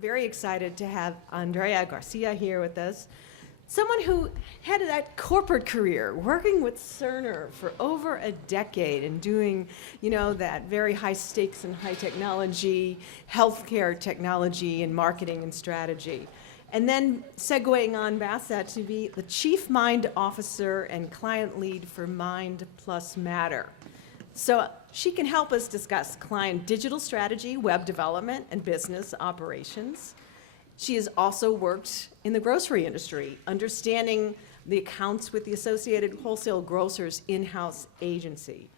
very excited to have Andrea Garcia here with us. Someone who had that corporate career, working with Cerner for over a decade and doing, that very high stakes and high technology, healthcare technology and marketing and strategy. And then segueing on past that to be the Chief Mind Officer and Client Lead for Mind Plus Matter. So she can help us discuss client digital strategy, web development, and business operations. She has also worked in the grocery industry, understanding the accounts with the Associated Wholesale Grocers in-house agency.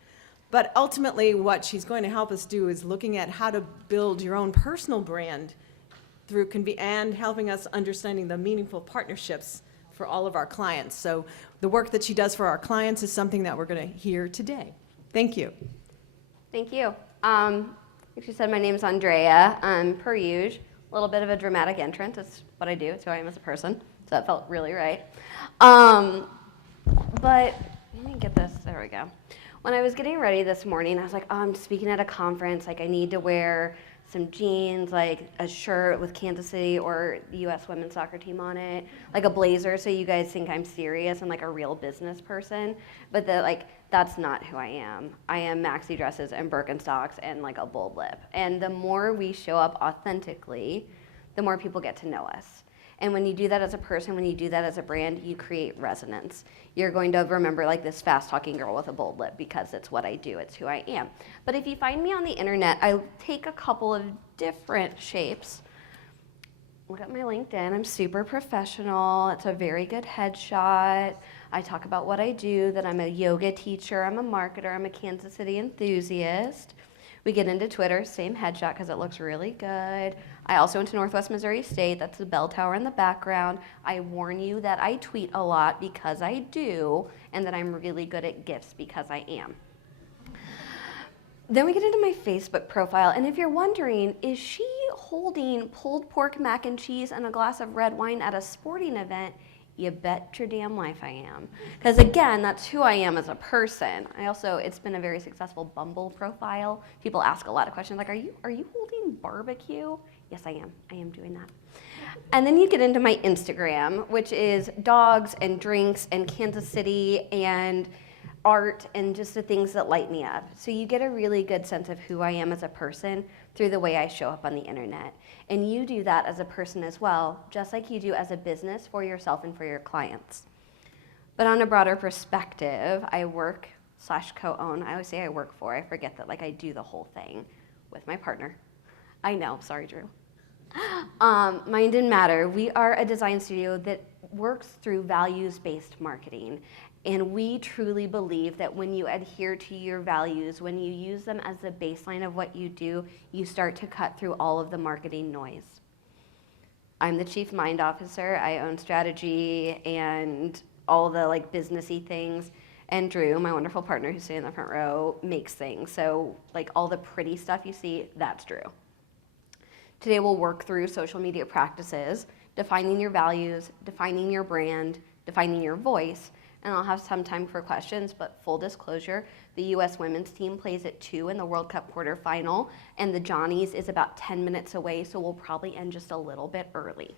But ultimately, what she's going to help us do is looking at how to build your own personal brand through and helping us understanding the meaningful partnerships for all of our clients. So the work that she does for our clients is something that we're going to hear today. Thank you. Thank you. Like she said, my name's Andrea. Per usual, a little bit of a dramatic entrance. It's what I do. It's who I am as a person. So that felt really right. But let me get this. There we go. When I was getting ready this morning, I was like, oh, I'm speaking at a conference. Like, I need to wear some jeans, like a shirt with Kansas City or the U.S. women's soccer team on it, like a blazer, so you guys think I'm serious and like a real business person. But that's not who I am. I am maxi dresses and Birkenstocks and like a bold lip. And the more we show up authentically, the more people get to know us. And when you do that as a person, when you do that as a brand, you create resonance. You're going to remember like this fast-talking girl with a bold lip because it's what I do, it's who I am. But if you find me on the internet, I take a couple of different shapes. Look at my LinkedIn, I'm super professional. It's a very good headshot. I talk about what I do, that I'm a yoga teacher, I'm a marketer, I'm a Kansas City enthusiast. We get into Twitter, same headshot because it looks really good. I also went to Northwest Missouri State, that's the bell tower in the background. I warn you that I tweet a lot because I do, and that I'm really good at gifts because I am. Then we get into my Facebook profile, and if you're wondering, is she holding pulled pork mac and cheese and a glass of red wine at a sporting event? You bet your damn life I am. Because again, that's who I am as a person. It's been a very successful Bumble profile. People ask a lot of questions like, are you holding barbecue? Yes, I am. I am doing that. And then you get into my Instagram, which is dogs and drinks and Kansas City and art and just the things that light me up. So you get a really good sense of who I am as a person through the way I show up on the internet. And you do that as a person as well, just like you do as a business for yourself and for your clients. But on a broader perspective, I work/co-own. I always say I work for. I forget that I do the whole thing with my partner. I know, sorry, Drew. Mind and Matter, we are a design studio that works through values-based marketing. And we truly believe that when you adhere to your values, when you use them as the baseline of what you do, you start to cut through all of the marketing noise. I'm the Chief Mind Officer. I own strategy and all the businessy things. And Drew, my wonderful partner who's sitting in the front row, makes things. So all the pretty stuff you see, that's Drew. Today we'll work through social media practices, defining your values, defining your brand, defining your voice, and I'll have some time for questions, but full disclosure, the U.S. women's team plays at 2 in the World Cup quarterfinal, and the Johnnies is about 10 minutes away, so we'll probably end just a little bit early.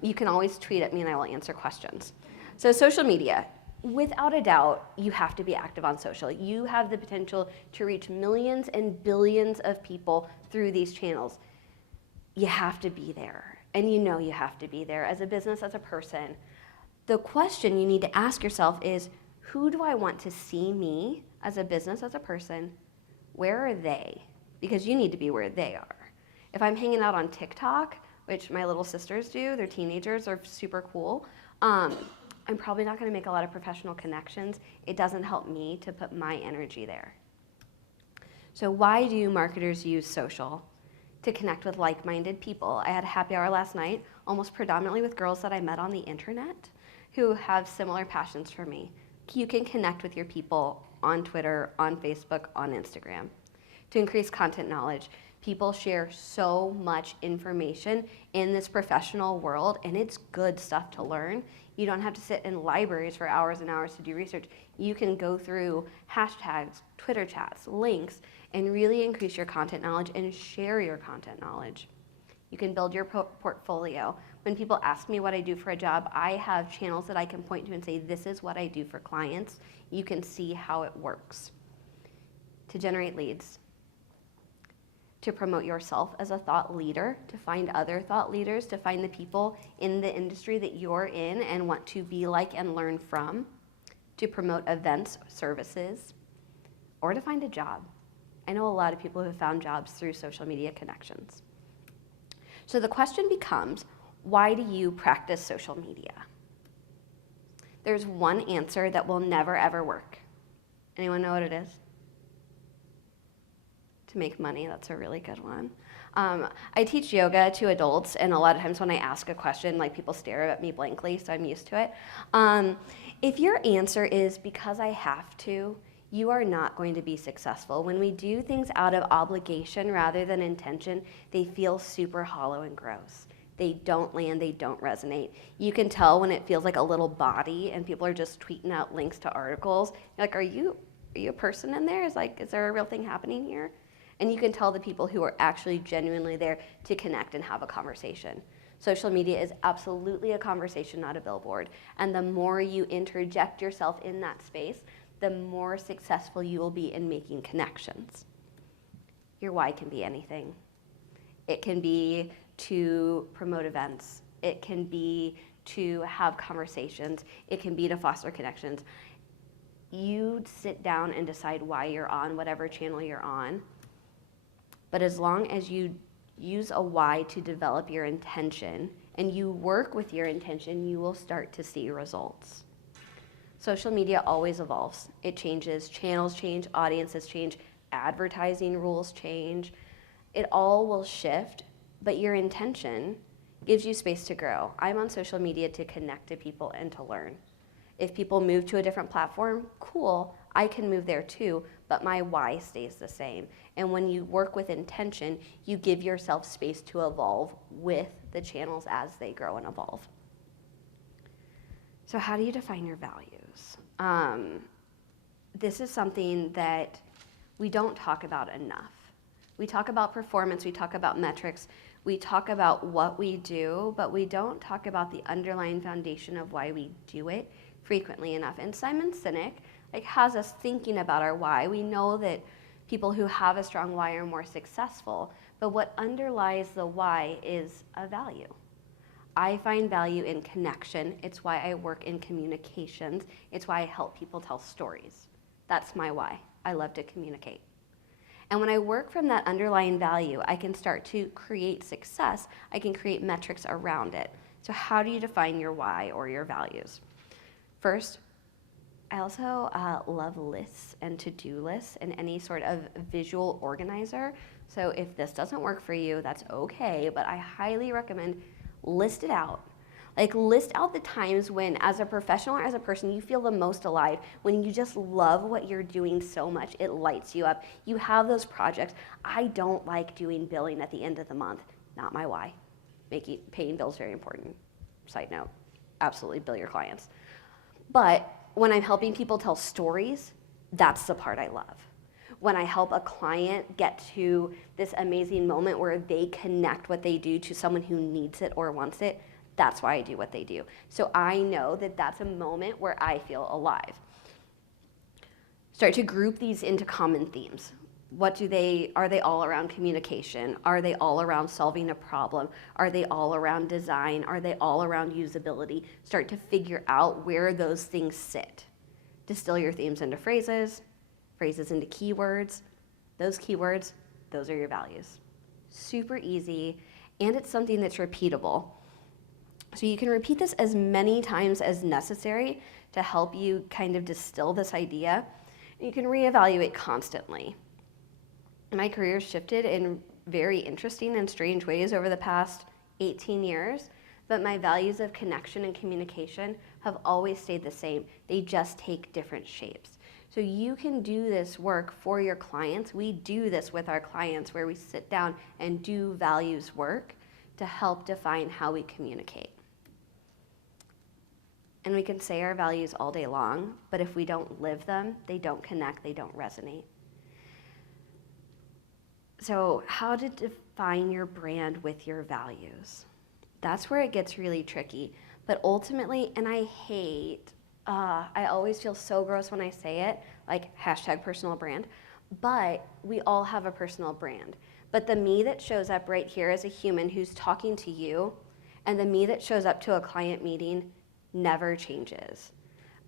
You can always tweet at me and I will answer questions. So social media, without a doubt, you have to be active on social. You have the potential to reach millions and billions of people through these channels. You have to be there, and you know you have to be there as a business, as a person. The question you need to ask yourself is, who do I want to see me as a business, as a person? Where are they? Because you need to be where they are. If I'm hanging out on TikTok, which my little sisters do, they're teenagers, they're super cool, I'm probably not gonna make a lot of professional connections. It doesn't help me to put my energy there. So why do marketers use social? To connect with like-minded people. I had a happy hour last night, almost predominantly with girls that I met on the internet, who have similar passions for me. You can connect with your people on Twitter, on Facebook, on Instagram. To increase content knowledge, people share so much information in this professional world, and it's good stuff to learn. You don't have to sit in libraries for hours and hours to do research. You can go through hashtags, Twitter chats, links, and really increase your content knowledge and share your content knowledge. You can build your portfolio. When people ask me what I do for a job, I have channels that I can point to and say, this is what I do for clients. You can see how it works. To generate leads, to promote yourself as a thought leader, to find other thought leaders, to find the people in the industry that you're in and want to be like and learn from, to promote events, services, or to find a job. I know a lot of people who have found jobs through social media connections. So the question becomes, why do you practice social media? There's one answer that will never ever work. Anyone know what it is? To make money. That's a really good one. I teach yoga to adults, and a lot of times when I ask a question, like people stare at me blankly, so I'm used to it. If your answer is because I have to, you are not going to be successful. When we do things out of obligation rather than intention, they feel super hollow and gross. They don't land, they don't resonate. You can tell when it feels like a little body and people are just tweeting out links to articles. You're like, are you a person in there? Is there a real thing happening here? And you can tell the people who are actually genuinely there to connect and have a conversation. Social media is absolutely a conversation, not a billboard. And the more you interject yourself in that space, the more successful you will be in making connections. Your why can be anything. It can be to promote events. It can be to have conversations. It can be to foster connections. You sit down and decide why you're on whatever channel you're on. But as long as you use a why to develop your intention and you work with your intention, you will start to see results. Social media always evolves. It changes. Channels change, audiences change, advertising rules change. It all will shift, but your intention gives you space to grow. I'm on social media to connect to people and to learn. If people move to a different platform, cool, I can move there too, but my why stays the same. And when you work with intention, you give yourself space to evolve with the channels as they grow and evolve. So how do you define your values? This is something that we don't talk about enough. We talk about performance, we talk about metrics, we talk about what we do, but we don't talk about the underlying foundation of why we do it frequently enough. And Simon Sinek has us thinking about our why. We know that people who have a strong why are more successful, but what underlies the why is a value. I find value in connection. It's why I work in communications. It's why I help people tell stories. That's my why. I love to communicate. And when I work from that underlying value, I can start to create success. I can create metrics around it. So how do you define your why or your values? First, I also love lists and to-do lists and any sort of visual organizer. So if this doesn't work for you, that's okay, but I highly recommend list it out. List out the times when, as a professional or as a person, you feel the most alive, when you just love what you're doing so much, it lights you up. You have those projects. I don't like doing billing at the end of the month. Not my why. Paying bills is very important. Side note, absolutely bill your clients. But when I'm helping people tell stories, that's the part I love. When I help a client get to this amazing moment where they connect what they do to someone who needs it or wants it, that's why I do what they do. So I know that that's a moment where I feel alive. Start to group these into common themes. Are they all around communication? Are they all around solving a problem? Are they all around design? Are they all around usability? Start to figure out where those things sit. Distill your themes into phrases into keywords. Those keywords, those are your values. Super easy, and it's something that's repeatable. So you can repeat this as many times as necessary to help you kind of distill this idea. You can reevaluate constantly. My career shifted in very interesting and strange ways over the past 18 years, but my values of connection and communication have always stayed the same. They just take different shapes. So you can do this work for your clients. We do this with our clients where we sit down and do values work to help define how we communicate. And we can say our values all day long, but if we don't live them, they don't connect, they don't resonate. So how to define your brand with your values. That's where it gets really tricky. But ultimately, and I always feel so gross when I say it, like hashtag personal brand, but we all have a personal brand. But the me that shows up right here as a human who's talking to you, and the me that shows up to a client meeting never changes.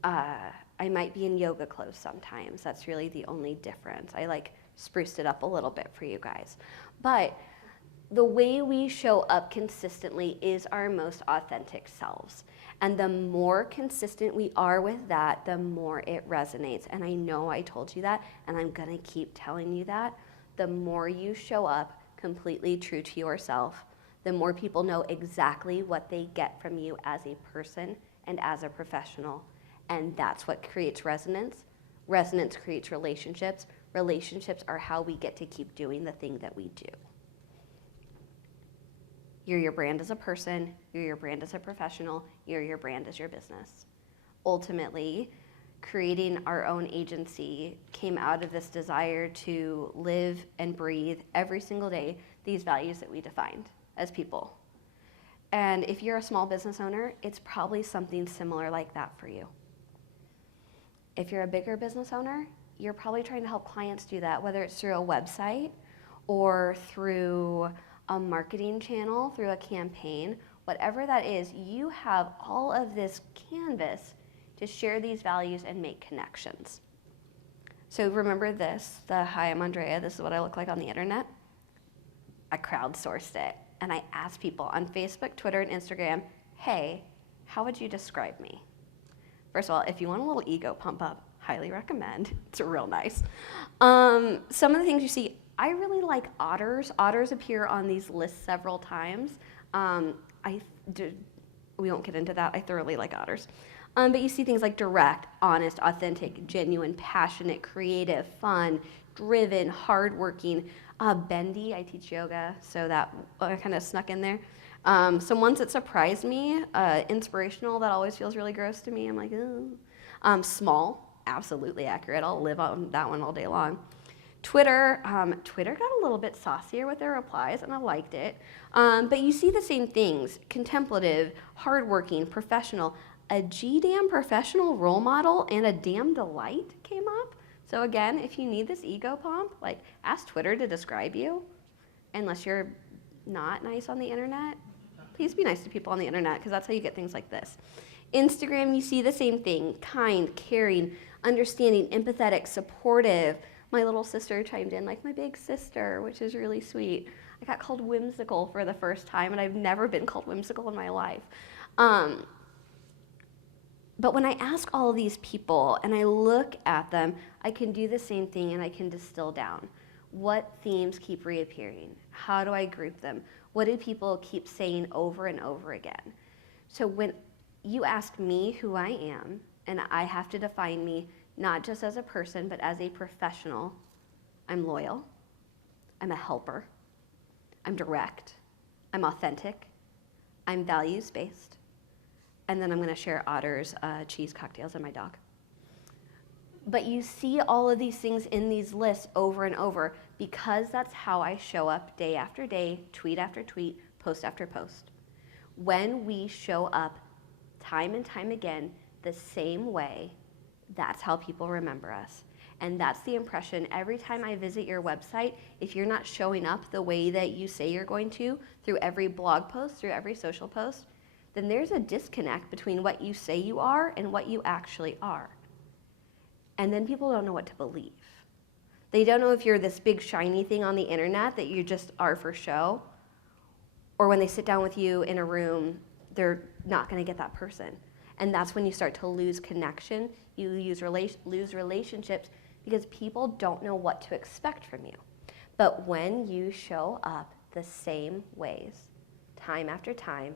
I might be in yoga clothes sometimes. That's really the only difference. I like spruced it up a little bit for you guys. But the way we show up consistently is our most authentic selves. And the more consistent we are with that, the more it resonates. And I know I told you that, and I'm gonna keep telling you that. The more you show up completely true to yourself, the more people know exactly what they get from you as a person and as a professional. And that's what creates resonance. Resonance creates relationships. Relationships are how we get to keep doing the thing that we do. You're your brand as a person, you're your brand as a professional, you're your brand as your business. Ultimately, creating our own agency came out of this desire to live and breathe every single day these values that we defined as people. And if you're a small business owner, it's probably something similar like that for you. If you're a bigger business owner, you're probably trying to help clients do that, whether it's through a website or through a marketing channel, through a campaign, whatever that is, you have all of this canvas to share these values and make connections. So remember this, the Hi Im Andrea, this is what I look like on the internet. I crowdsourced it, and I asked people on Facebook, Twitter, and Instagram, hey, how would you describe me? First of all, if you want a little ego pump up, highly recommend. It's real nice. Some of the things you see, I really like otters. Otters appear on these lists several times. We won't get into that. I thoroughly like otters. But you see things like direct, honest, authentic, genuine, passionate, creative, fun, driven, hardworking, bendy. I teach yoga, so that kind of snuck in there. Some ones that surprised me, inspirational, that always feels really gross to me. I'm like, oh. Small, absolutely accurate. I'll live on that one all day long. Twitter got a little bit saucier with their replies, and I liked it. But you see the same things, contemplative, hardworking, professional. A damn professional role model and a damn delight came up. So again, if you need this ego pump, like ask Twitter to describe you, unless you're not nice on the internet. Please be nice to people on the internet, because that's how you get things like this. Instagram, you see the same thing, kind, caring, understanding, empathetic, supportive. My little sister chimed in like my big sister, which is really sweet. I got called whimsical for the first time, and I've never been called whimsical in my life. But when I ask all of these people and I look at them, I can do the same thing and I can distill down. What themes keep reappearing? How do I group them? What do people keep saying over and over again? So when you ask me who I am, and I have to define me not just as a person, but as a professional, I'm loyal, I'm a helper, I'm direct, I'm authentic, I'm values-based, and then I'm gonna share Otter's cheese cocktails and my dog. But you see all of these things in these lists over and over because that's how I show up day after day, tweet after tweet, post after post. When we show up time and time again the same way, that's how people remember us. And that's the impression every time I visit your website. If you're not showing up the way that you say you're going to through every blog post, through every social post, then there's a disconnect between what you say you are and what you actually are. And then people don't know what to believe. They don't know if you're this big shiny thing on the internet that you just are for show, or when they sit down with you in a room, they're not gonna get that person. And that's when you start to lose connection, you lose relationships, because people don't know what to expect from you. But when you show up the same ways, time after time,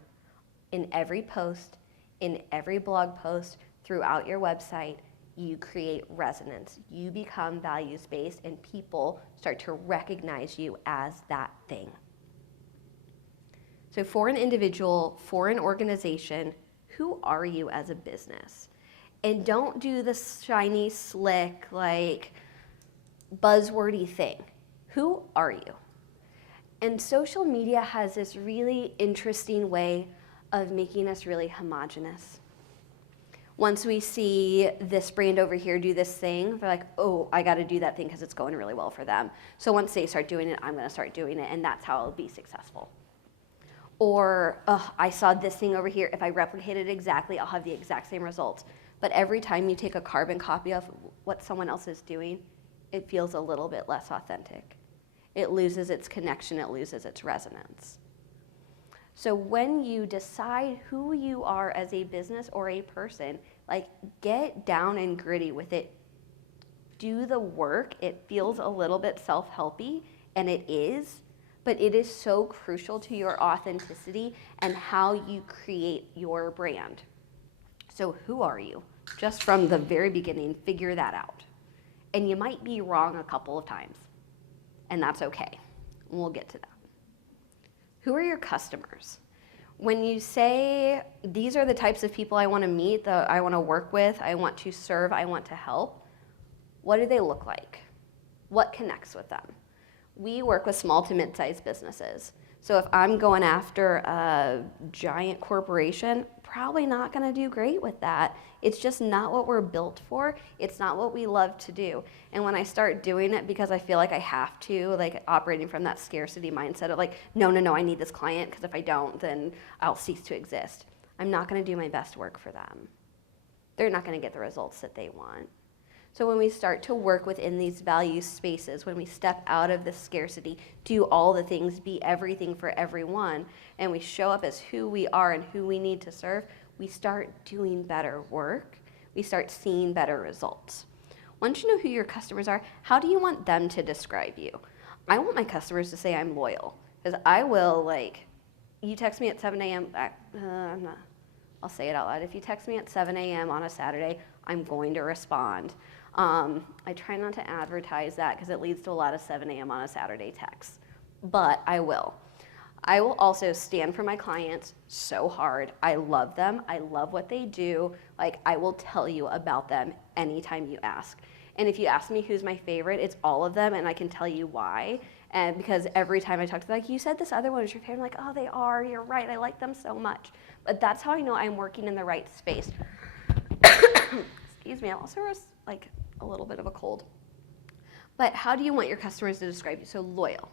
in every post, in every blog post, throughout your website, you create resonance. You become values-based, and people start to recognize you as that thing. So for an individual, for an organization, who are you as a business? And don't do the shiny, slick, like buzzwordy thing. Who are you? And social media has this really interesting way of making us really homogenous. Once we see this brand over here do this thing, they're like, oh, I got to do that thing because it's going really well for them. So once they start doing it, I'm going to start doing it, and that's how I'll be successful. Or, I saw this thing over here. If I replicate it exactly, I'll have the exact same results. But every time you take a carbon copy of what someone else is doing, it feels a little bit less authentic. It loses its connection, it loses its resonance. So when you decide who you are as a business or a person, like, get down and gritty with it. Do the work. It feels a little bit self-helpy, and it is, but it is so crucial to your authenticity and how you create your brand. So who are you? Just from the very beginning, figure that out. And you might be wrong a couple of times, and that's okay. We'll get to that. Who are your customers? When you say, these are the types of people I want to meet, I want to work with, I want to serve, I want to help, what do they look like? What connects with them? We work with small to mid-sized businesses. So if I'm going after a giant corporation, probably not going to do great with that. It's just not what we're built for. It's not what we love to do. And when I start doing it because I feel like I have to, like operating from that scarcity mindset of like, no, I need this client because if I don't, then I'll cease to exist. I'm not going to do my best work for them. They're not going to get the results that they want. So when we start to work within these value spaces, when we step out of the scarcity, do all the things, be everything for everyone, and we show up as who we are and who we need to serve, we start doing better work. We start seeing better results. Once you know who your customers are, how do you want them to describe you? I want my customers to say I'm loyal, because I will, like, you text me at 7 a.m., I'll say it out loud. If you text me at 7 a.m. on a Saturday, I'm going to respond. I try not to advertise that because it leads to a lot of 7 a.m. on a Saturday texts, but I will. I will also stand for my clients so hard. I love them. I love what they do. Like, I will tell you about them anytime you ask. And if you ask me who's my favorite, it's all of them, and I can tell you why. And because every time I talk to them, like, you said this other one was your favorite. I'm like, oh, they are. You're right. I like them so much. But that's how I know I'm working in the right space. Excuse me. I also was like a little bit of a cold. But how do you want your customers to describe you? So loyal.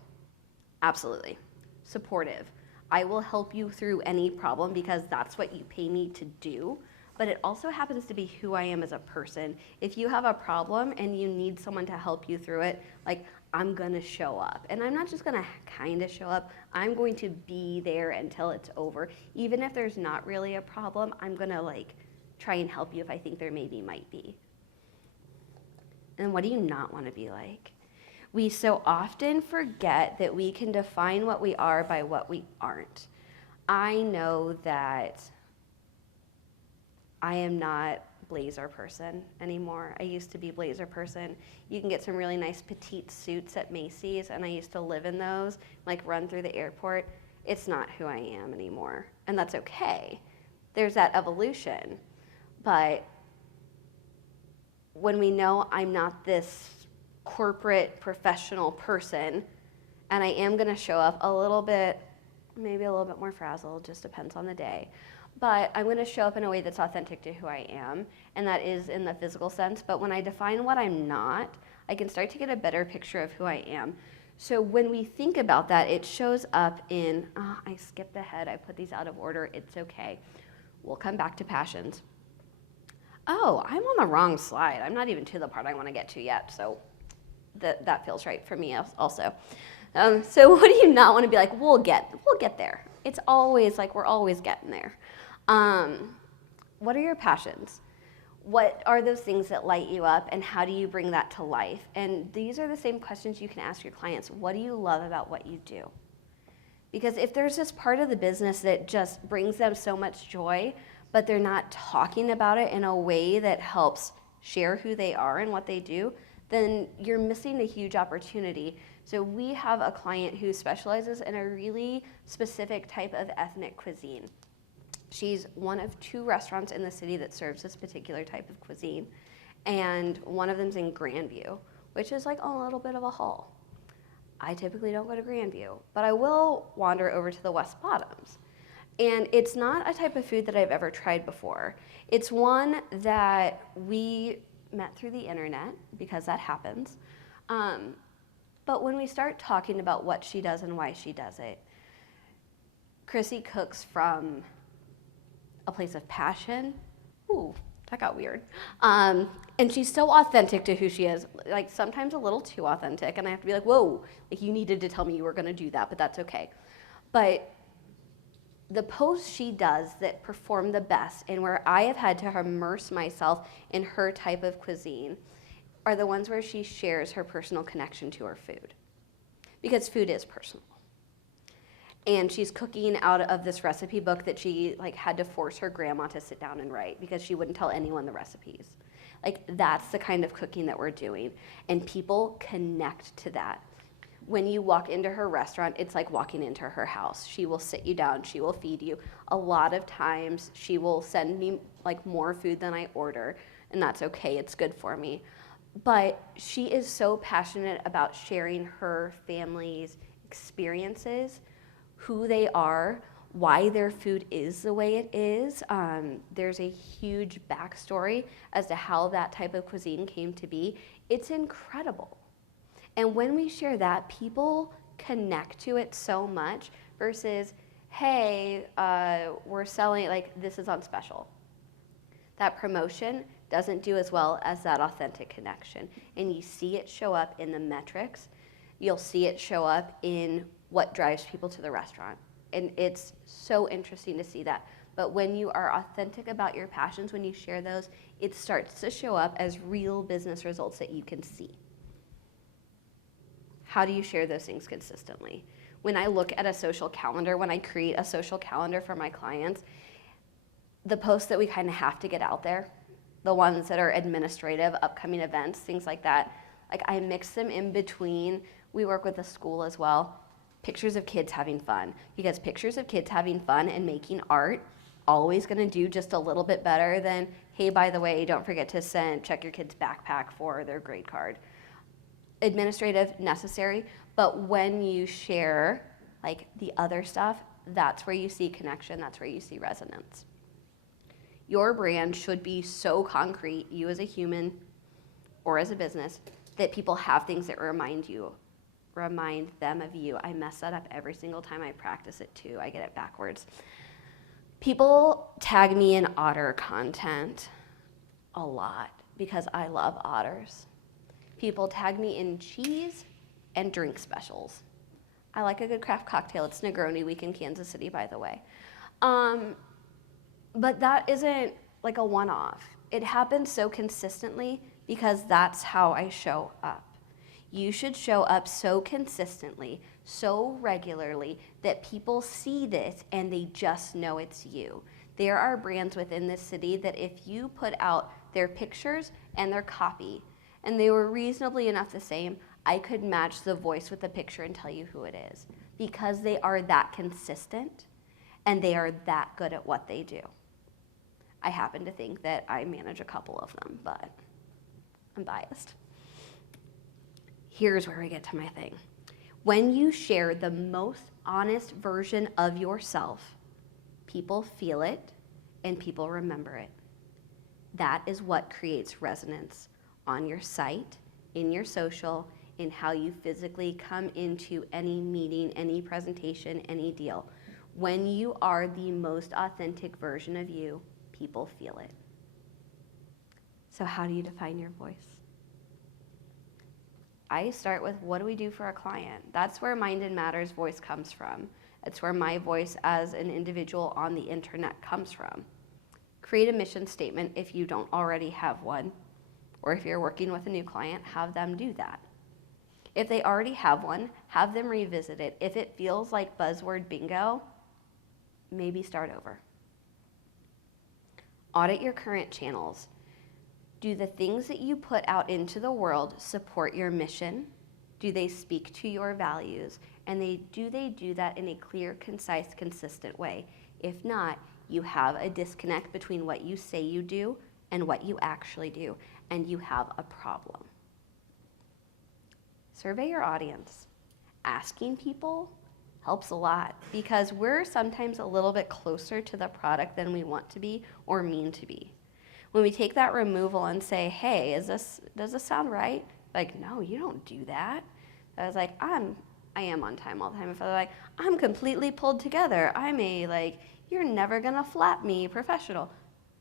Absolutely. Supportive. I will help you through any problem because that's what you pay me to do. But it also happens to be who I am as a person. If you have a problem and you need someone to help you through it, like, I'm gonna show up. And I'm not just gonna kind of show up, I'm going to be there until it's over. Even if there's not really a problem, I'm gonna like try and help you if I think there maybe might be. And what do you not wanna be like? We so often forget that we can define what we are by what we aren't. I know that I am not blazer person anymore. I used to be blazer person. You can get some really nice petite suits at Macy's, and I used to live in those, like run through the airport. It's not who I am anymore, and that's okay. There's that evolution, but when we know I'm not this corporate professional person, and I am gonna show up a little bit, maybe a little bit more frazzled, just depends on the day. But I'm going to show up in a way that's authentic to who I am, and that is in the physical sense. But when I define what I'm not, I can start to get a better picture of who I am. So when we think about that, it shows up in, I skipped ahead, I put these out of order, it's okay. We'll come back to passions. Oh, I'm on the wrong slide. I'm not even to the part I want to get to yet, so that feels right for me also. So what do you not want to be like? We'll get there. It's always like we're always getting there. What are your passions? What are those things that light you up, and how do you bring that to life? And these are the same questions you can ask your clients. What do you love about what you do? Because if there's this part of the business that just brings them so much joy, but they're not talking about it in a way that helps share who they are and what they do, then you're missing a huge opportunity. So we have a client who specializes in a really specific type of ethnic cuisine. She's one of 2 restaurants in the city that serves this particular type of cuisine. And one of them's in Grandview, which is like a little bit of a haul. I typically don't go to Grandview, but I will wander over to the West Bottoms. And it's not a type of food that I've ever tried before. It's one that we met through the internet, because that happens. But when we start talking about what she does and why she does it, Chrissy cooks from a place of passion. Ooh, that got weird. And she's so authentic to who she is, like sometimes a little too authentic, and I have to be like, whoa, like you needed to tell me you were gonna do that, but that's okay. But the posts she does that perform the best and where I have had to immerse myself in her type of cuisine are the ones where she shares her personal connection to her food. Because food is personal. And she's cooking out of this recipe book that she had to force her grandma to sit down and write because she wouldn't tell anyone the recipes. That's the kind of cooking that we're doing. And people connect to that. When you walk into her restaurant, it's like walking into her house. She will sit you down, she will feed you. A lot of times she will send me more food than I order, and that's okay, it's good for me. But she is so passionate about sharing her family's experiences, who they are, why their food is the way it is. There's a huge backstory as to how that type of cuisine came to be. It's incredible. And when we share that, people connect to it so much versus, hey, we're selling, this is on special. That promotion doesn't do as well as that authentic connection. And you see it show up in the metrics. You'll see it show up in what drives people to the restaurant. And it's so interesting to see that. But when you are authentic about your passions, when you share those, it starts to show up as real business results that you can see. How do you share those things consistently? When I look at a social calendar, when I create a social calendar for my clients, the posts that we kind of have to get out there, the ones that are administrative, upcoming events, things like that, I mix them in between. We work with a school as well. Pictures of kids having fun, because pictures of kids having fun and making art always going to do just a little bit better than, hey, by the way, don't forget to check your kid's backpack for their grade card. Administrative, necessary, but when you share the other stuff, that's where you see connection, that's where you see resonance. Your brand should be so concrete, you as a human or as a business, that people have things that remind them of you. I mess that up every single time I practice it too. I get it backwards. People tag me in otter content a lot because I love otters. People tag me in cheese and drink specials. I like a good craft cocktail. It's Negroni week in Kansas City, by the way. But that isn't a one-off. It happens so consistently because that's how I show up. You should show up so consistently, so regularly, that people see this and they just know it's you. There are brands within this city that if you put out their pictures and their copy, and they were reasonably enough the same, I could match the voice with the picture and tell you who it is, because they are that consistent and they are that good at what they do. I happen to think that I manage a couple of them, but I'm biased. Here's where we get to my thing. When you share the most honest version of yourself, people feel it and people remember it. That is what creates resonance on your site, in your social, in how you physically come into any meeting, any presentation, any deal. When you are the most authentic version of you, people feel it. So how do you define your voice? I start with, what do we do for a client? That's where Minded Matters voice comes from. It's where my voice as an individual on the internet comes from. Create a mission statement if you don't already have one, or if you're working with a new client, have them do that. If they already have one, have them revisit it. If it feels like buzzword bingo, maybe start over. Audit your current channels. Do the things that you put out into the world support your mission? Do they speak to your values? And do they do that in a clear, concise, consistent way? If not, you have a disconnect between what you say you do and what you actually do, and you have a problem. Survey your audience. asking people helps a lot, because we're sometimes a little bit closer to the product than we want to be or mean to be. When we take that removal and say, hey, does this sound right? Like, no, you don't do that. I was like, I am on time all the time. If they're like, I'm completely pulled together. I'm you're never gonna flap me professional.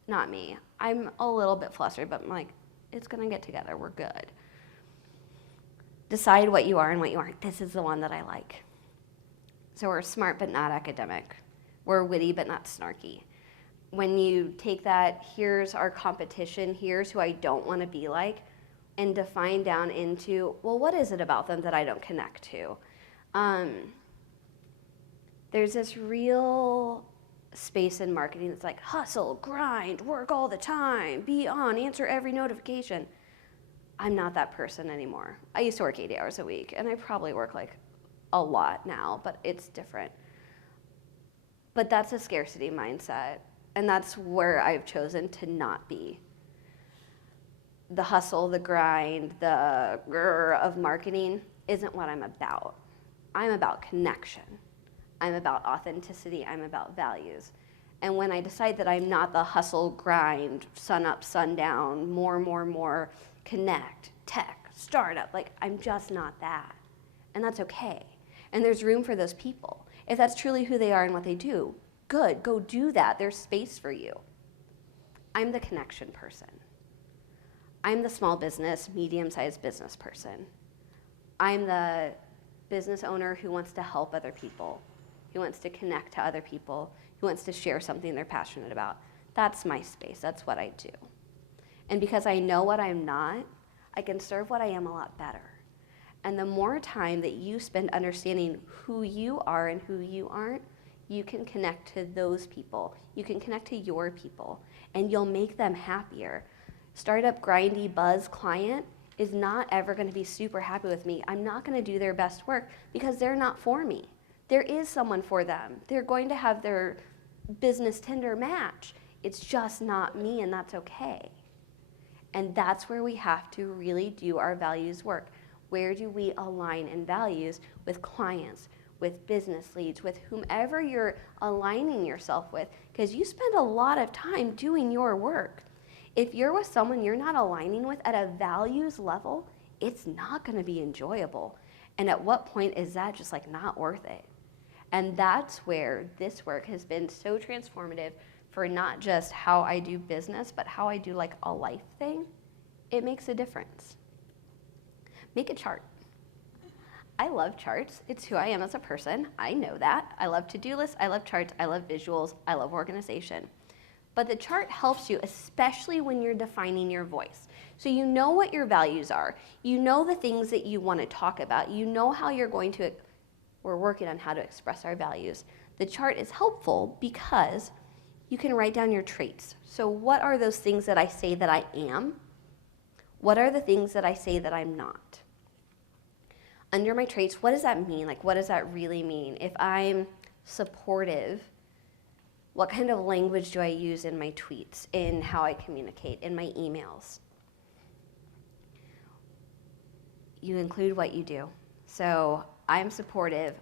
Not me. I'm a little bit flustered, but I'm like, it's gonna get together. We're good. Decide what you are and what you aren't. This is the one that I like. So we're smart but not academic. We're witty but not snarky. When you take that, here's our competition, here's who I don't want to be like, and define down into, well, what is it about them that I don't connect to? There's this real space in marketing that's like hustle, grind, work all the time, be on, answer every notification. I'm not that person anymore. I used to work 80 hours a week, and I probably work like a lot now, but it's different. But that's a scarcity mindset, and that's where I've chosen to not be. The hustle, the grind, the grrr of marketing isn't what I'm about. I'm about connection. I'm about authenticity. I'm about values. And when I decide that I'm not the hustle, grind, sun up, sun down, more, connect, tech, startup, I'm just not that. And that's okay. And there's room for those people. If that's truly who they are and what they do, good, go do that. There's space for you. I'm the connection person. I'm the small business, medium-sized business person. I'm the business owner who wants to help other people, who wants to connect to other people, who wants to share something they're passionate about. That's my space. That's what I do. And because I know what I'm not, I can serve what I am a lot better. And the more time that you spend understanding who you are and who you aren't, you can connect to those people. You can connect to your people, and you'll make them happier. Startup grindy buzz client is not ever going to be super happy with me. I'm not going to do their best work because they're not for me. There is someone for them. They're going to have their business Tinder match. It's just not me, and that's okay. And that's where we have to really do our values work. Where do we align in values with clients, with business leads, with whomever you're aligning yourself with? Because you spend a lot of time doing your work. If you're with someone you're not aligning with at a values level, it's not going to be enjoyable. And at what point is that just not worth it? And that's where this work has been so transformative for not just how I do business, but how I do a life thing. It makes a difference. Make a chart. I love charts. It's who I am as a person. I know that. I love to-do lists. I love charts. I love visuals. I love organization. But the chart helps you, especially when you're defining your voice. So you know what your values are. You know the things that you want to talk about. You know how you're going to, we're working on how to express our values. The chart is helpful because you can write down your traits. So what are those things that I say that I am? What are the things that I say that I'm not? Under my traits, what does that mean? What does that really mean? If I'm supportive, what kind of language do I use in my tweets, in how I communicate, in my emails? You include what you do. So I'm supportive.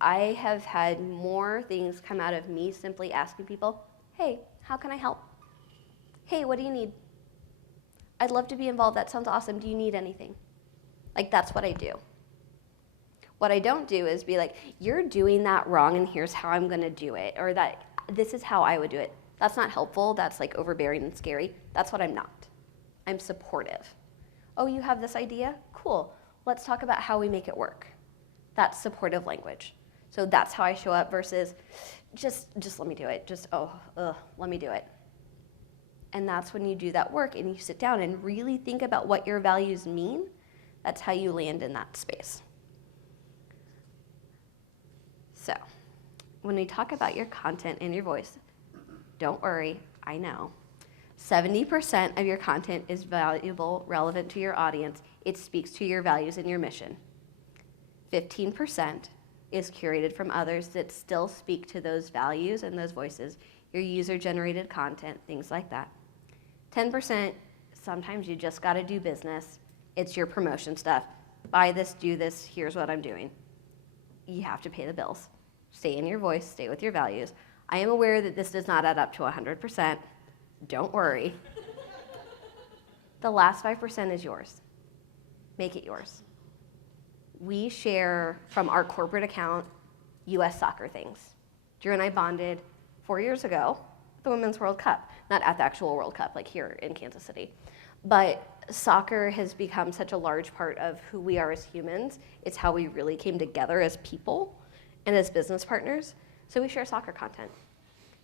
I have had more things come out of me simply asking people, hey, how can I help? Hey, what do you need? I'd love to be involved. That sounds awesome. Do you need anything? That's what I do. What I don't do is be like, you're doing that wrong and here's how I'm going to do it, or that this is how I would do it. That's not helpful. That's overbearing and scary. That's what I'm not. I'm supportive. Oh, you have this idea? Cool. Let's talk about how we make it work. That's supportive language. So that's how I show up versus just let me do it. Let me do it. And that's when you do that work and you sit down and really think about what your values mean. That's how you land in that space. So when we talk about your content and your voice, don't worry, I know. 70% of your content is valuable, relevant to your audience. It speaks to your values and your mission. 15% is curated from others that still speak to those values and those voices, your user-generated content, things like that. 10%, sometimes you just got to do business. It's your promotion stuff. Buy this, do this, here's what I'm doing. you have to pay the bills. Stay in your voice, stay with your values. I am aware that this does not add up to 100%. Don't worry. The last 5% is yours. Make it yours. We share from our corporate account US soccer things. Drew and I bonded 4 years ago at the Women's World Cup, not at the actual World Cup, like here in Kansas City. But soccer has become such a large part of who we are as humans. It's how we really came together as people and as business partners. So we share soccer content.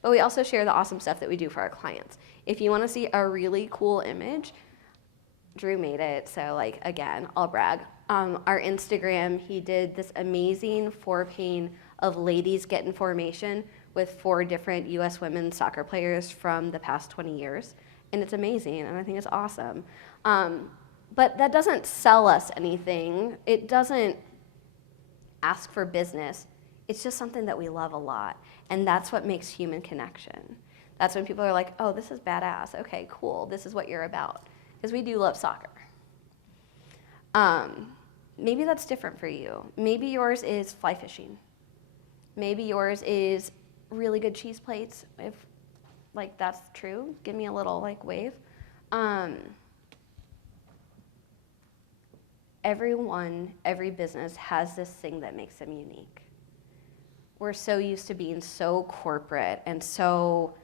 But we also share the awesome stuff that we do for our clients. If you want to see a really cool image, Drew made it, so like, again, I'll brag. Our Instagram, he did this amazing 4-pane of ladies get in formation with 4 different US women's soccer players from the past 20 years. And it's amazing, and I think it's awesome. But that doesn't sell us anything. It doesn't ask for business. It's just something that we love a lot. And that's what makes human connection. That's when people are like, oh, this is badass. Okay, cool. This is what you're about. Because we do love soccer. Maybe that's different for you. Maybe yours is fly fishing. Maybe yours is really good cheese plates. If like that's true, give me a little like wave. Everyone, every business has this thing that makes them unique. We're so used to being so corporate and so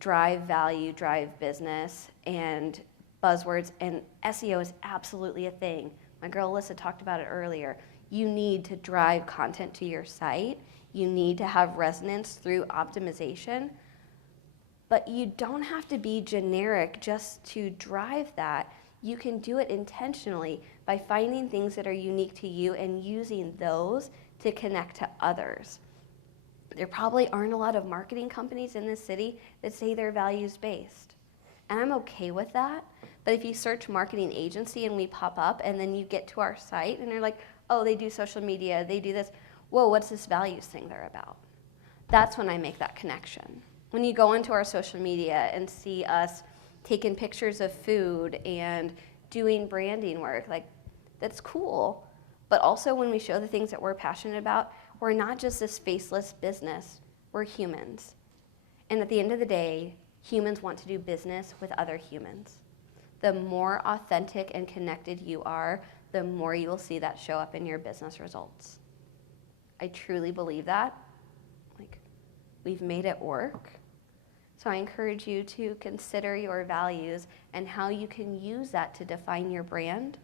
drive value, drive business, and buzzwords, and SEO is absolutely a thing. My girl Alyssa talked about it earlier. You need to drive content to your site. You need to have resonance through optimization, but you don't have to be generic just to drive that. You can do it intentionally by finding things that are unique to you and using those to connect to others. There probably aren't a lot of marketing companies in this city that say they're values-based. And I'm okay with that. But if you search marketing agency and we pop up and then you get to our site and you're like, oh, they do social media, they do this. Whoa, what's this values thing they're about? That's when I make that connection. When you go into our social media and see us taking pictures of food and doing branding work, like that's cool. But also when we show the things that we're passionate about, we're not just this faceless business, we're humans. And at the end of the day, humans want to do business with other humans. The more authentic and connected you are, the more you will see that show up in your business results. I truly believe that. Like, we've made it work. So I encourage you to consider your values and how you can use that to define your brand,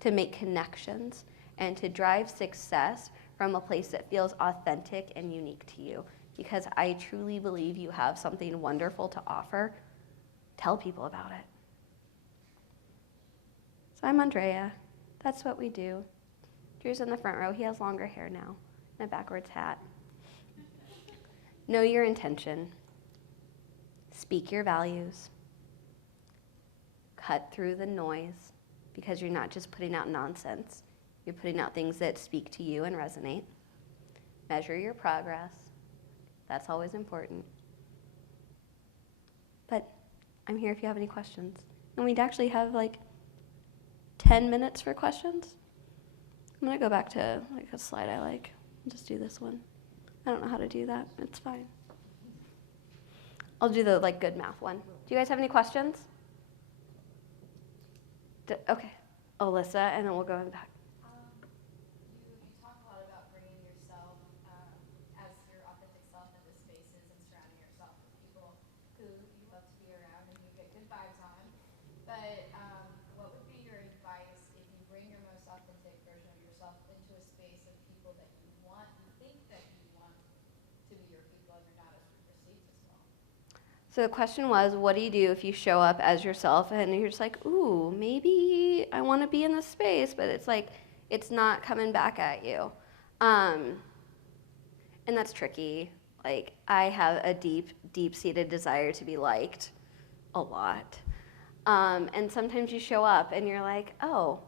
to make connections, and to drive success from a place that feels authentic and unique to you. Because I truly believe you have something wonderful to offer. Tell people about it. So I'm Andrea. That's what we do. Drew's in the front row. He has longer hair now and a backwards hat. Know your intention. Speak your values. Cut through the noise because you're not just putting out nonsense. You're putting out things that speak to you and resonate. Measure your progress. That's always important. But I'm here if you have any questions. And we'd actually have like 10 minutes for questions. I'm gonna go back to like a slide I like. I'll just do this one. I don't know how to do that. It's fine. I'll do the like good math one. Do you guys have any questions? Okay, Alyssa, and then we'll go in the back. You talk a lot about bringing yourself as your authentic self into spaces and surrounding yourself with people who you love to be around and you get good vibes on. But what would be your advice if you bring your most authentic version of yourself into a space of people that you think that you want to be your people and you're not as perceived as well? So the question was, what do you do if you show up as yourself and you're just like, ooh, maybe I want to be in this space, but it's like, it's not coming back at you. And that's tricky. Like, I have a deep-seated desire to be liked a lot. And sometimes you show up and you're like, oh,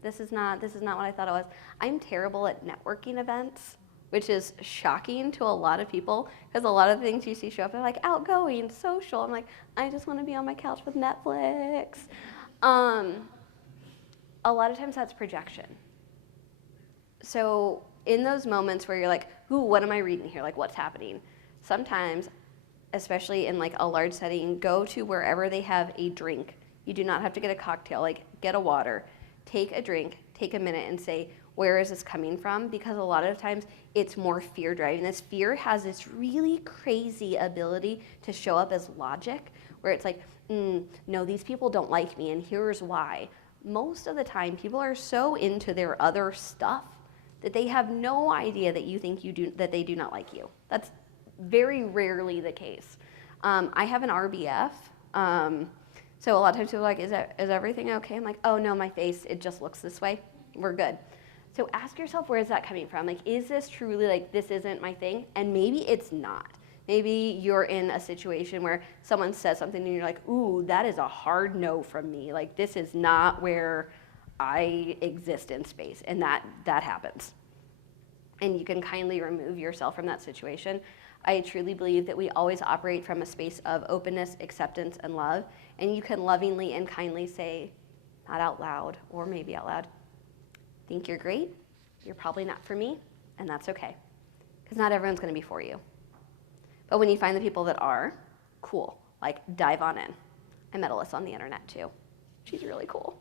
this is not what I thought it was. I'm terrible at networking events, which is shocking to a lot of people because a lot of the things you see show up are like outgoing, social. I'm like, I just want to be on my couch with Netflix. A lot of times that's projection. So in those moments where you're like, ooh, what am I reading here? Like, what's happening? Sometimes, especially in like a large setting, go to wherever they have a drink. You do not have to get a cocktail, like get a water, take a drink, take a minute and say, where is this coming from? Because a lot of times it's more fear driving. This fear has this really crazy ability to show up as logic, where it's like, no, these people don't like me, and here's why. Most of the time, people are so into their other stuff that they have no idea that you think that they do not like you. That's very rarely the case. I have an RBF, so a lot of times people are like, is everything okay? I'm like, oh no, my face, it just looks this way. We're good. So ask yourself, where is that coming from? Like, is this truly like, this isn't my thing? And maybe it's not. Maybe you're in a situation where someone says something and you're like, ooh, that is a hard no from me. Like, this is not where I exist in space. And that happens. And you can kindly remove yourself from that situation. I truly believe that we always operate from a space of openness, acceptance, and love. And you can lovingly and kindly say, not out loud, or maybe out loud, think you're great, you're probably not for me, and that's okay. Because not everyone's going to be for you. But when you find the people that are, cool, like dive on in. I met Alyssa on the internet too. She's really cool.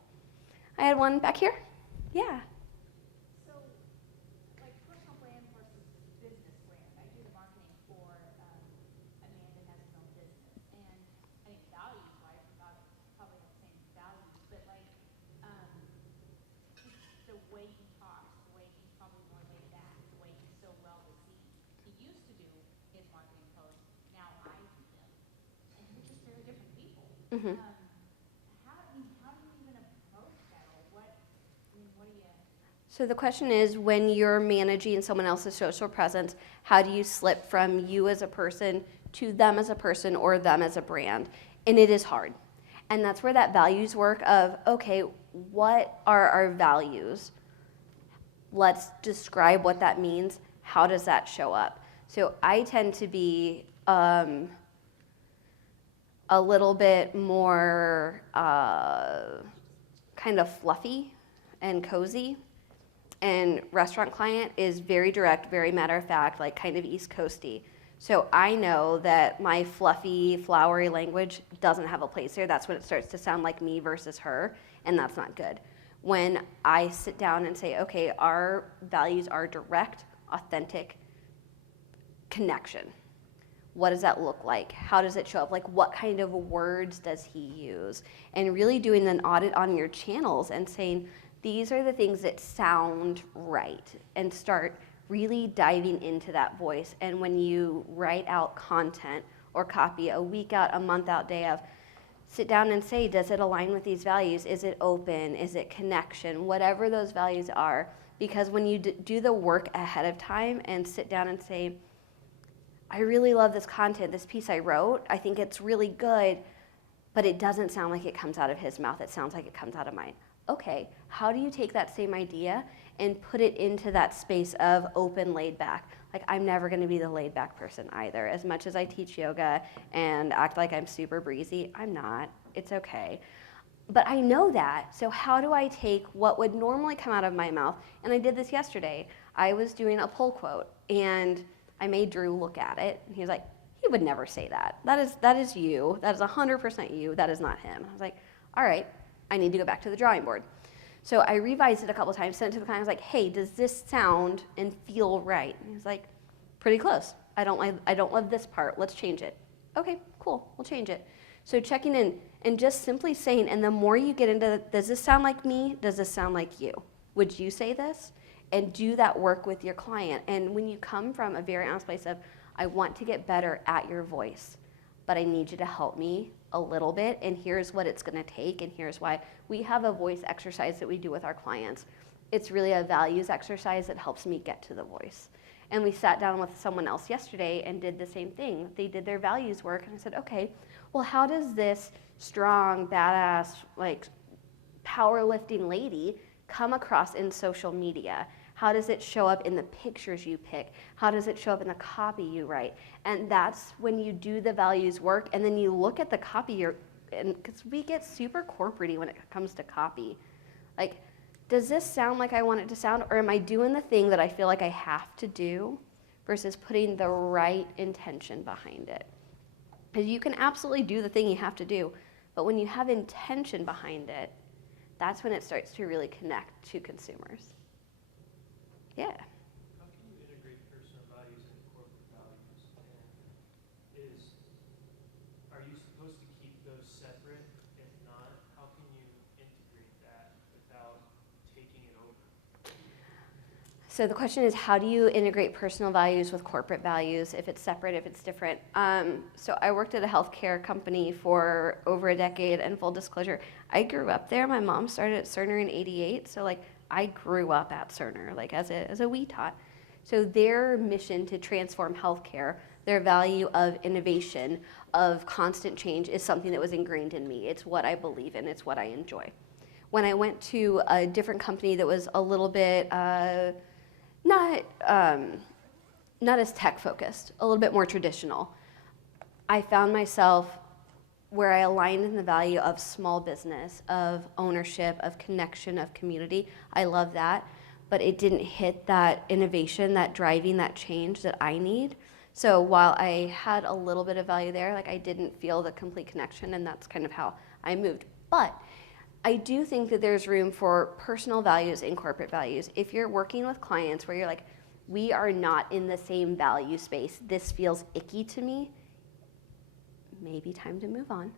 I had one back here. Yeah. So, like personal brand versus business brand. I do the marketing for Amanda has his own business, and I think values-wise, we probably have the same values, but like just the way he talks, the way he's probably more laid back, the way he's so well received. He used to do his marketing posts. Now I do them, and we're just very different people. Mm-hmm. How do you even approach that, or what? I mean, what do you? So the question is, when you're managing someone else's social presence, how do you slip from you as a person to them as a person or them as a brand? And it is hard. And that's where that values work of, okay, what are our values? Let's describe what that means. How does that show up? So I tend to be a little bit more kind of fluffy and cozy. And restaurant client is very direct, very matter of fact, like kind of East Coasty. So I know that my fluffy, flowery language doesn't have a place there. That's when it starts to sound like me versus her, and that's not good. When I sit down and say, okay, our values are direct, authentic connection. What does that look like? How does it show up? Like, what kind of words does he use? And really doing an audit on your channels and saying, these are the things that sound right, and start really diving into that voice. And when you write out content or copy a week out, a month out, day of, sit down and say, does it align with these values? Is it open? Is it connection? Whatever those values are. Because when you do the work ahead of time and sit down and say, I really love this content, this piece I wrote, I think it's really good, but it doesn't sound like it comes out of his mouth. It sounds like it comes out of mine. Okay, how do you take that same idea and put it into that space of open, laid back? Like, I'm never going to be the laid back person either. As much as I teach yoga and act like I'm super breezy, I'm not. It's okay. But I know that. So how do I take what would normally come out of my mouth? And I did this yesterday. I was doing a pull quote, and I made Drew look at it. And he was like, he would never say that. That is you. That is 100% you. That is not him. I was like, all right, I need to go back to the drawing board. So I revised it a couple times, sent it to the client. I was like, hey, does this sound and feel right? And he was like, pretty close. I don't love this part. Let's change it. Okay, cool. We'll change it. So checking in and just simply saying, and the more you get into, does this sound like me? Does this sound like you? Would you say this? And do that work with your client. And when you come from a very honest place of, I want to get better at your voice, but I need you to help me a little bit, and here's what it's going to take, and here's why. We have a voice exercise that we do with our clients. It's really a values exercise that helps me get to the voice. And we sat down with someone else yesterday and did the same thing. They did their values work, and I said, okay, well, how does this strong, badass, like powerlifting lady come across in social media? How does it show up in the pictures you pick? How does it show up in the copy you write? And that's when you do the values work, and then you look at the copy, because we get super corporate-y when it comes to copy. Like, does this sound like I want it to sound, or am I doing the thing that I feel like I have to do versus putting the right intention behind it? Because you can absolutely do the thing you have to do, but when you have intention behind it, that's when it starts to really connect to consumers. Yeah. How can you integrate personal values into corporate values? And are you supposed to keep those separate? If not, how can you integrate that without taking it over? So the question is, how do you integrate personal values with corporate values, if it's separate, if it's different? So I worked at a healthcare company for over a decade, and full disclosure, I grew up there. My mom started at Cerner in '88, so like I grew up at Cerner, like as a wee tot. So their mission to transform healthcare, their value of innovation, of constant change is something that was ingrained in me. It's what I believe in, it's what I enjoy. When I went to a different company that was a little bit, not as tech focused, a little bit more traditional, I found myself where I aligned in the value of small business, of ownership, of connection, of community. I love that, but it didn't hit that innovation, that driving, that change that I need. So while I had a little bit of value there, like I didn't feel the complete connection, and that's kind of how I moved. But I do think that there's room for personal values and corporate values. If you're working with clients where you're like, we are not in the same value space, this feels icky to me, maybe time to move on.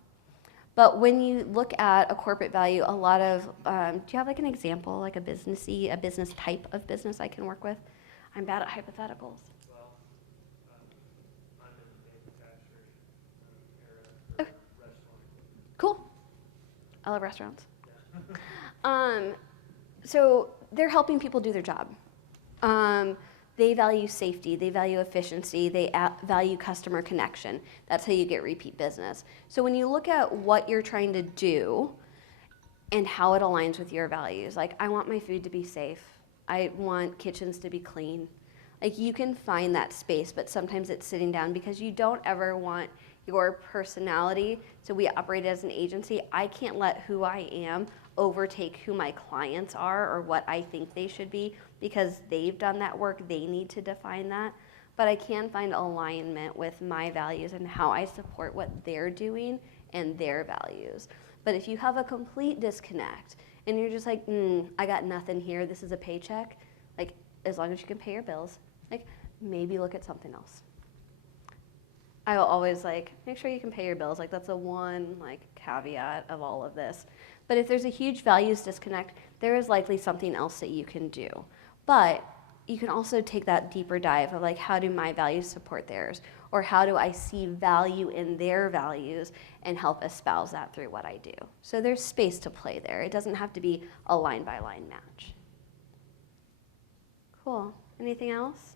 But when you look at a corporate value, a lot of, do you have like an example, like a business type of business I can work with? I'm bad at hypotheticals. Well, I'm in the manufacturing area for restaurant. Cool. I love restaurants. So they're helping people do their job. They value safety, they value efficiency, they value customer connection. That's how you get repeat business. So when you look at what you're trying to do and how it aligns with your values, like I want my food to be safe, I want kitchens to be clean. Like you can find that space, but sometimes it's sitting down because you don't ever want your personality. So we operate as an agency. I can't let who I am overtake who my clients are or what I think they should be, because they've done that work, they need to define that. But I can find alignment with my values and how I support what they're doing and their values. But if you have a complete disconnect and you're just like, I got nothing here, this is a paycheck, like as long as you can pay your bills, like maybe look at something else. I will always like, make sure you can pay your bills. Like that's the one like caveat of all of this. But if there's a huge values disconnect, there is likely something else that you can do. But you can also take that deeper dive of like, how do my values support theirs? Or how do I see value in their values and help espouse that through what I do? So there's space to play there. It doesn't have to be a line by line match. Cool. Anything else?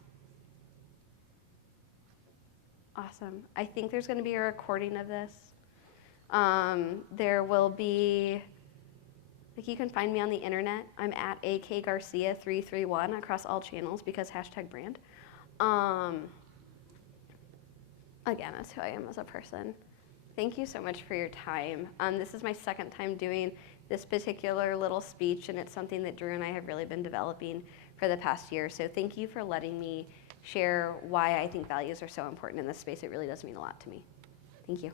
Awesome. I think there's going to be a recording of this. There will be, like you can find me on the internet. I'm at akgarcia331 across all channels because #brand. Again, that's who I am as a person. Thank you so much for your time. This is my second time doing this particular little speech, and it's something that Drew and I have really been developing for the past year. So thank you for letting me share why I think values are so important in this space. It really does mean a lot to me. Thank you.